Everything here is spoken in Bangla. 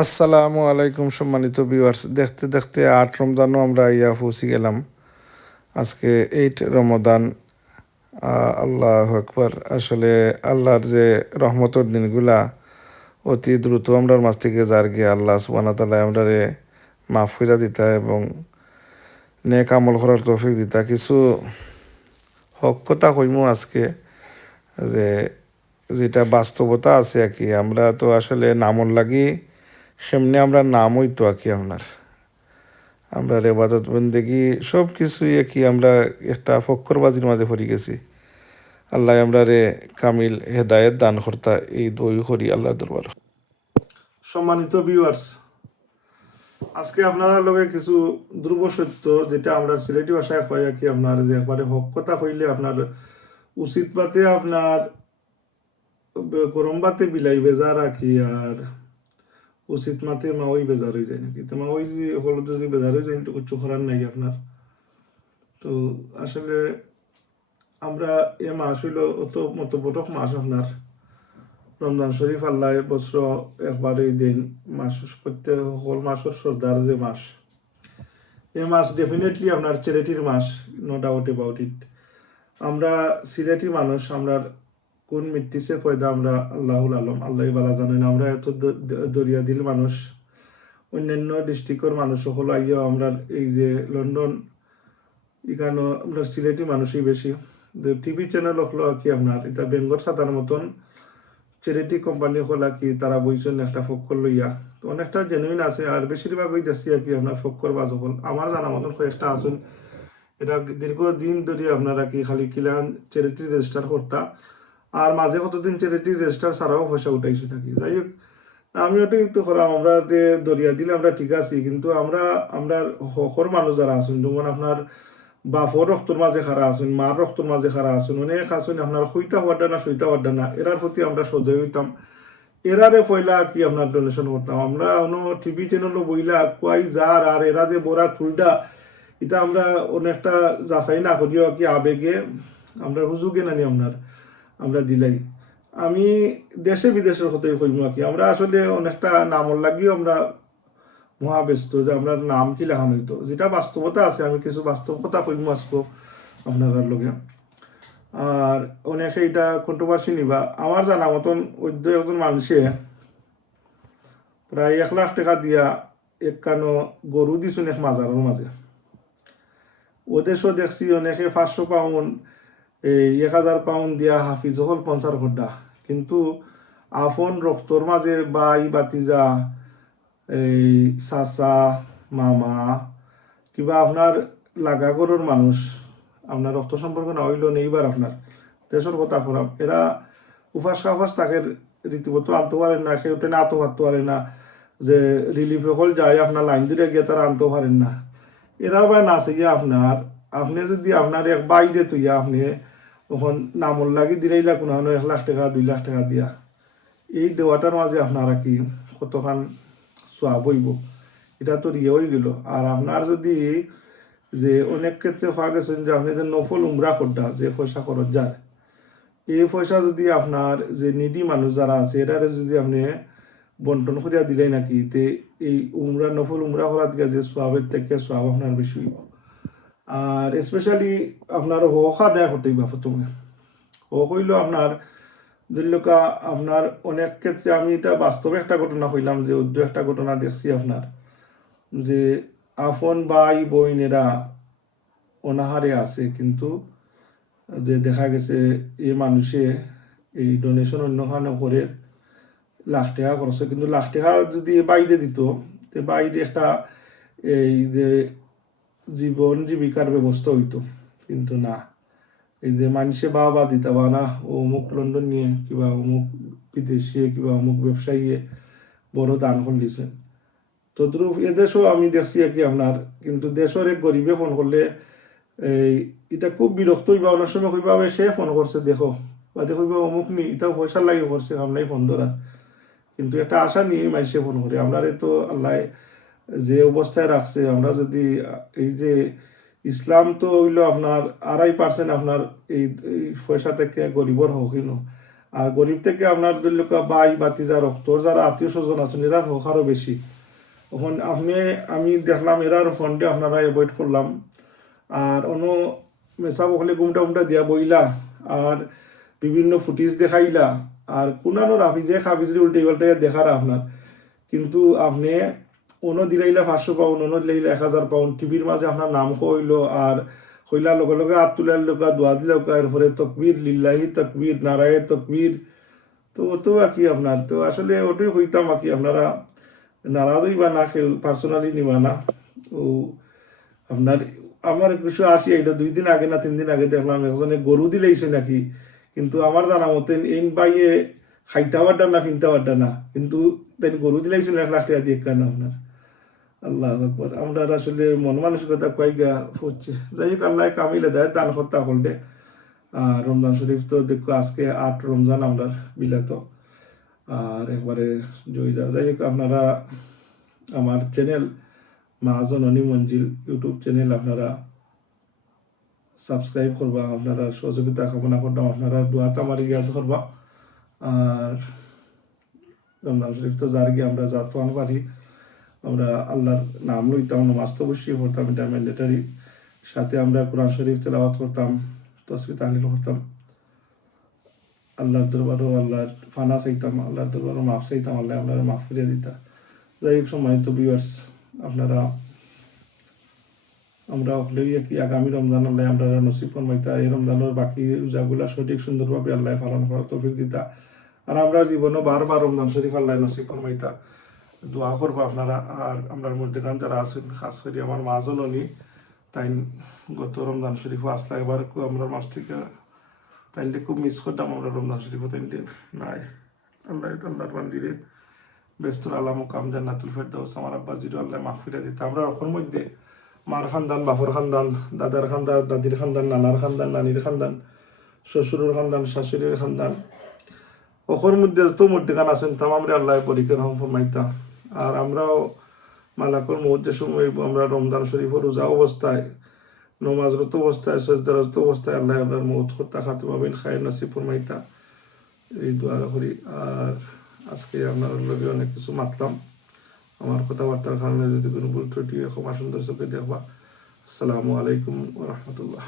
আসসালামু আলাইকুম সম্মানিত ভিউয়ার্স, দেখতে দেখতে 8 রমজানও আমরা পৌঁছে গেলাম। আজকে 8 রমাদান। আল্লাহু আকবার। আসলে আল্লাহর যে রহমতের দিনগুলা অতি দ্রুত আমরার মাছ থেকে যার গিয়ে আল্লাহ সুবহানাহু ওয়া তাআলা আমরারে মাফ কইরা দিতা এবং নেক আমল করার তৌফিক দিতা। কিছু হক কথা কইমু আজকে, যে যেটা বাস্তবতা আছে আর কি। আমরা তো আসলে নামর লাগি সেমনি আমরা নাম হইতো আর কি আপনার। আমরা ইবাদত বন্দেগি সব কিছুই কি আমরা একটা ফক্করবাজির মাঝে পড়ে গেছি। আল্লাহ আমরা রে কামিল হেদায়েত দান কর্তা, এই দই করি আল্লাহ দরবার। সম্মানিত ভিউয়ার্স, আজকে আপনারা লগে কিছু ধ্রুব সত্য, যেটা আমরা সিলেটি ভাষায় কয় আর কি আপনার, যে একবারে হক কথা কইলে আপনার উচিত বাতে আপনার গরম বাতে বিলাই বেজার আর কি, আর উচিত মাতে মাওই বেজার হয়ে যায় নাকি। তো মাওই যে হলুদ যদি বেজার হয়ে যায় কিন্তু উচ্চ করার নাই আপনার। তো আসলে আমরা এ মাস হইল অত মত বড় মাস আপনার রমজান শরীফ। আল্লাহ বছর একবার এই দিন মাস প্রত্যেক সকল মাসের সর্দার যে মাস, এ মাস ডেফিনেটলি আপনার চ্যারিটির মাস, নো ডাউট অ্যাবাউট ইট। আমরা সিলেটি মানুষ, আমরা কোন মিট্টিসে পয়দা আমরা আল্লাহুল আলম, আল্লাহ বালা জানেন। আমরা এত দরিয়া দিল মানুষ, অন্যান্য ডিস্ট্রিক্টর মানুষ সকল আইয়া আমরা এই যে লন্ডন, এখানে আমরা সিলেটি মানুষই বেশি। টিভি চ্যানেল হলো কি আপনার এটা বেঙ্গল সাতার মতন চ্যারিটি কোম্পানি হলা কি তারা বইছেন একটা ফক্কর লইয়া, তো অনেকটা জেনুইন আছে। আর বেশিরভাগ ওই দেখছি আর কি আপনার ফক্কর বাজ হল আমার জানা মতন কয়েকটা আসুন। এটা দীর্ঘদিন ধরে আপনারা কি খালি কিলান চ্যারিটি রেজিস্টার করতা, আর মাঝে কতদিন চ্যারিটি রেজিস্টার ছাড়াও পয়সা উঠাইছে থাকি। যাই হোক, আমি ওটাই তো করলাম। আমরা যে দরিয়া দিলে আমরা ঠিক আছি, কিন্তু আমরা আমরা হকর মানুষ যারা আছেন, যেমন আপনার বাপর রক্তর মাঝে খারা আসুন, মার রক্তর মাঝে খারা আসুন, অনেক আসুন আপনার হইতা হওয়ার না সইতা হওয়ার না, এরার প্রতি আমরা সদয় হইতাম। এরারে পয়লা কি আপনার ডোনেশন করতাম। আমরা অন্য টিভি চ্যানেলও বইলা কুয়াই যার, আর এরা যে বড়া তুলডা, এটা আমরা অনেকটা যাচাই না করিও কি আবেগে আমরা হুজুগে নানি আপনার আমরা দিলাই। আমি দেশে বিদেশের কথাই কইমু কি, আমরা আসলে অনেকটা নামর লাগিও আমরা মহাব্যস্ত যে আমরা নাম কি লেখানো হইতো, যেটা বাস্তবতা আছে। আমি কিছু বাস্তব কথা কইমু আজকে আপনার লগে। আর অনেকে এটা কন্ট্রোভার্সি নিবা। আমার জানা মতন অদ্য একজন মানুষে প্রায় 1 লাখ টাকা দিয়া একখানো গরু দিছুন এক মাজারের মাঝে। ওদেশও দেখছি অনেকে 500 পাউন্ড, এই 1000 পাউন্ড দিয়া হাফিজ হল 50 খড্ডা, কিন্তু আপন রক্তর মাঝে বাই বাতিজা, এই চাচা, মামা, কিবা আপনার লাগা গরুর মানুষ, আপনার রক্ত সম্পর্ক না হইলেও নেইবার আপনার দেশের কথা করাম, এরা উপাস কাফাস তাকে রীতিমতো আনতে পারেন না, কেউ টেনে আনতে পারতে পারে না। যে রিলিফ হল যায় আপনার লাইন ধরে গিয়ে তারা আনতে পারেন না। এরা বা নাচে গিয়ে আপনার, আপনি যদি আপনার এক বাইরে তুইয়া আপনি তখন নামর লাগি দিলেইলা কোনো 1 লাখ টাকা 2 লাখ টাকা দিয়া, এই দেওয়াটার মাঝে আপনারা কি কতখান সোয়াব হইব, এটা তো রিয়ে হয়ে গেল। আর আপনার যদি যে অনেক ক্ষেত্রে হওয়া গেছেন যে আপনি যে নফল উমরা করডা যে পয়সা খরচ যার, এই পয়সা যদি আপনার যে নিডি মানুষ যারা আছে এটারে যদি আপনি বন্টন করিয়া দিলেই নাকি, তে এই উমরা নফল উমরা করার দিকে যে সোয়াবের থেকে সোয়াব আপনার বেশি হইব। আর স্পেশালি আপনার হকা দেয়া করতেই বা প্রথমে হক হইল আপনার দিল্লকা আপনার অনেক ক্ষেত্রে। আমি এটা বাস্তবে একটা ঘটনা হইলাম, যে উদ্য একটা ঘটনা দেখছি আপনার, যে আপন ভাই বোনেরা অনাহারে আছে, কিন্তু যে দেখা গেছে এই মানুষে এই ডোনেশন অন্যখানে করে 1 লাখ টাকা খরচ, কিন্তু 1 লাখ টাকা যদি বাইরে দিত, তে বাইরে একটা এই যে জীবন জীবিকার ব্যবস্থা হইতো। কিন্তু না, এই যে মানুষে বা দিতে বা না অমুক লন্ডন নিয়ে কিংবা অমুক বিদেশে কিংবা অমুক ব্যবসায়ী বড় দান করলিছেন। তদ্রুপ এদেশও আমি দেখছি আর কি আপনার, কিন্তু দেশের এক গরিবে ফোন করলে এই এটা খুব বিরক্ত হইবা। অনেক সময় কইবা সে ফোন করছে দেখো, বা দেখবা অমুক নি এটাও পয়সা লাগে করছে আমরাই ফোন ধরা, কিন্তু একটা আশা নিয়ে মানুষে ফোন করে। আমরা তো আল্লাহ যে অবস্থায় রাখছে, আমরা যদি এই যে ইসলাম তো হইলো আপনার 2.5% আপনার এই পয়সা থেকে গরিবর হকিনো, আর গরিব থেকে আপনার লোক ভাই বাতিজা রক্তর যারা আত্মীয় স্বজন আছেন এরা হোক আরও বেশি। এখন আমি দেখলাম এরার ফন্ডে আপনারা অ্যাভয়েড করলাম। আর অন্য মেসা বকলে গুমটা উমটা দিয়া বইলা আর বিভিন্ন ফুটেজ দেখাইলা আর কোনানো রাফিজে খাবিজরি উল্টে পাল্টাইয়া দেখার আপনার, কিন্তু আপনি অন্য দিলাইলা 500 পাউন্ড, অন্য দিলাইলা 1000 পাউন্ড, টিভির মাঝে আপনার নাম কইল আর হইলার লগে লগে হাত তুলার লোক দোয়া দিল এরপরে তকবীর লিল্লাহি তকবীর নারায়ে তকবীর। তো তো আর কি আপনার তো আসলে ওটাই হইতাম আর কি, আপনারা নারাজ হইবা না, কেউ পার্সোনালি নিবা না। ও আপনার আমার কিছু আসি এটা 2 দিন আগে না 3 দিন আগে দেখলাম একজনে গরু দিলেইছে নাকি, কিন্তু আমার জানা মতে এই বাইয়ে খাইতে পারডা না ফিনতে পারডা না, কিন্তু তাই গরু দিলেইছে 1 লাখ টাকা দিয়ে কেন আপনার। আল্লাহ আকবার, আমরা আসলে মন মানসিকতা কয়েকগা হচ্ছে। যাই হোক, আল্লাহ কামিলে দেয় দান কর্তা করলে। আর রমজান শরীফ তো দেখো আজকে 8 রমজান আমরা বিলাত আর একবারে যাই হোক, আপনারা আমার চ্যানেল মহাজননী মঞ্জিল ইউটিউব চ্যানেল আপনারা সাবস্ক্রাইব করবা, আপনারা সহযোগিতা কামনা করতাম, আপনারা দোয়াতে আমার ইয়াদ করবা। আর রমজান শরীফ তো যার গিয়ে আমরা যাতওয়ান পারি, আমরা আল্লাহর নাম লইতাম, নামাজ তো অবশ্যই পড়তাম, এটা ম্যান্ডেটারি। সাথে আমরা কোরআন শরীফ তেলাওয়াত করতাম, তসবিহ তাহলিল করতাম, আল্লাহর দরবারও আল্লাহর ফানা চাইতাম, আল্লাহর দরবারও মাফ চাইতাম, আল্লাহ আপনারা মাফ করিয়া দিতা। যাই হোক সম্মানিত ভিউয়ার্স, আপনারা আমরা হলেই কি আগামী রমজান আল্লাহ আমরা নসিব ফরমাইতা, এই রমজানের বাকি রোজাগুলা সঠিক সুন্দরভাবে আল্লাহ পালন করার তৌফিক দিতা। আর আমরা জীবনও বারবার রমজান শরীফ আল্লাহ নসিব ফরমাইতা, দোয়া করবো আপনারা। আর আমরা মধ্যখান যারা আছেন, খাস করে আমার মা জননী, তাই গত রমজান শরীফও আসলা, এবার আমরা মাস থেকে তাইলে খুব মিস করতাম আমরা রমজান শরীফও তাই নাই। আল্লাহর বান্দিরে ব্যস্ত আল্লাহ মুকাম জান্নাতুল ফেরদাউস আমার আব্বা জিরো আল্লাহ মাগফিরাত দিতা। আমরা ওর মধ্যে মার খানদান, বাপর খানদান, দাদার খানদান, দাদির খানদান, নানার খানদান, নানির খানদান, শ্বশুরের খানদান, শাশুড়ির খানদান, ওর মধ্যে তো মধ্যখান আছেন তামামরে আল্লাহ পরীক্ষা ফরমাইতা। আর আমরাও মালাকুল মউত যে সময় আমরা রমজান শরীফের রোজা অবস্থায়, নমাজরত অবস্থায়, সজদারত অবস্থায় আল্লাহ আপনার মউত হত্যা খাতিমা বিন খায়ের নসিব ফরমাইতা, এই দোয়া করি। আর আজকে আপনার লগে অনেক কিছু মাতলাম, আমার কথাবার্তার কারণে যদি কোনো ভুল ত্রুটি ক্ষমা সুন্দর চোখে দেখবা। আসসালামু আলাইকুম ওয়া রাহমাতুল্লাহ।